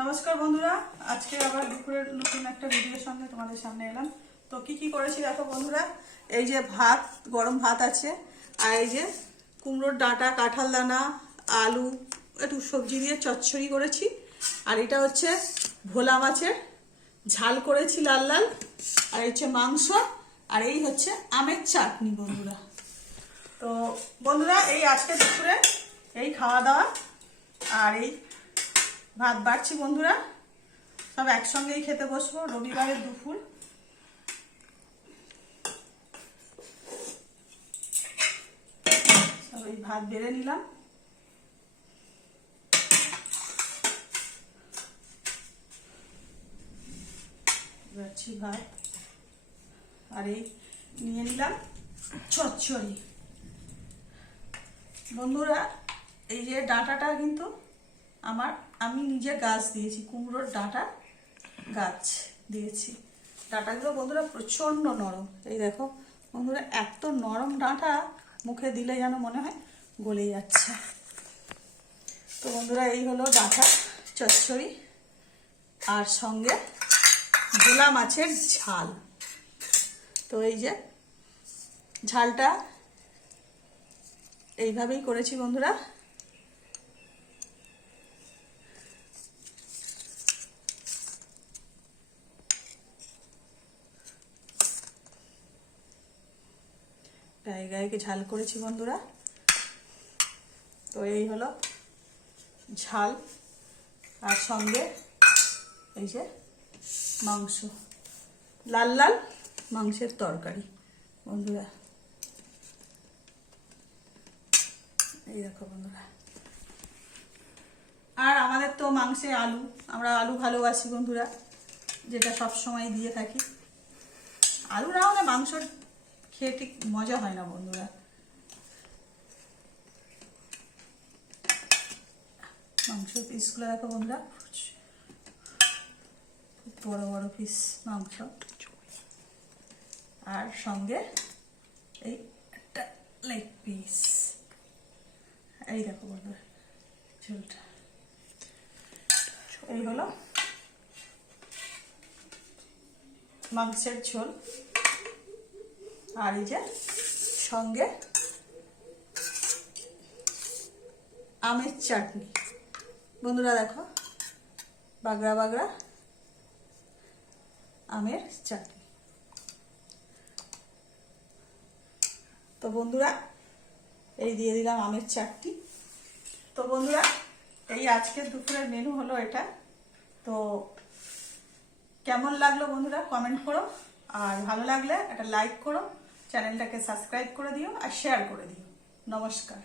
নমস্কার বন্ধুরা, আজকে আবার দুপুরের নতুন একটা ভিডিওর সঙ্গে তোমাদের সামনে এলাম। তো কি কি করেছি দেখো বন্ধুরা। এই যে ভাত, গরম ভাত আছে, আর এই যে কুমড়োর ডাঁটা, কাঁঠাল দানা, আলু, একটু সবজি দিয়ে চচ্চড়ি করেছি। আর এটা হচ্ছে ভোলা মাছের ঝাল করেছি লাল লাল, আর হচ্ছে মাংস, আর এই হচ্ছে আমের চাটনি বন্ধুরা। তো বন্ধুরা, এই আজকে দুপুরে এই খাওয়া দাওয়া, আর এই ভাত বাড়ছি বন্ধুরা, সব একসঙ্গেই খেতে বসবো রবিবারের দুপুর। সব এই ভাত বেড়ে নিলাম। বাড়ছি ভাত, আর এই নিয়ে নিলাম চচ্চড়ি বন্ধুরা। এই যে ডাঁটাটা কিন্তু আমি নিজে গাছ দিয়েছি, কুমড়োর ডাঁটা গাছ দিয়েছি। ডাঁটাগুলো বন্ধুরা প্রচণ্ড নরম। এই দেখো বন্ধুরা, এত নরম ডাঁটা মুখে দিলে যেন মনে হয় গলে যাচ্ছে। তো বন্ধুরা, এই হলো ডাঁটা চচ্চড়ি, আর সঙ্গে ভোলা মাছের ঝাল। তো এই যে ঝালটা এইভাবেই করেছি বন্ধুরা। গায়ে গায়ে ঝাল করেছি বন্ধুরা। তো এই হলো ঝাল, আর সঙ্গে এই যে মাংস, লাল লাল মাংসের তরকারি বন্ধুরা। এই দেখো বন্ধুরা, আর আমাদের তো মাংসে আলু, আমরা আলু ভালোবাসি বন্ধুরা, যেটা সব সময় দিয়ে থাকি। আলু না হলে মাংস খেয়ে ঠিক মজা হয় না বন্ধুরা। মাংসের পিসগুলো দেখো বন্ধুরা, খুব বড় বড় পিস মাংস, আর সঙ্গে এই একটা লেগ পিস। এই দেখো বন্ধুরা ঝোলটা, এই হলো মাংসের ঝোল। আর এই যে সঙ্গে আমের চাটনি বন্ধুরা, দেখো বাগড়া বাগড়া আমের চাটনি। তো বন্ধুরা, এই দিয়ে দিলাম আমের চাটনি। তো বন্ধুরা, এই আজকের দুপুরের মেনু হলো এটা। তো কেমন লাগলো বন্ধুরা কমেন্ট করো, আর ভালো লাগলে একটা লাইক করো, চ্যানেলটাকে সাবস্ক্রাইব করে দিও, আর শেয়ার করে দিও। নমস্কার।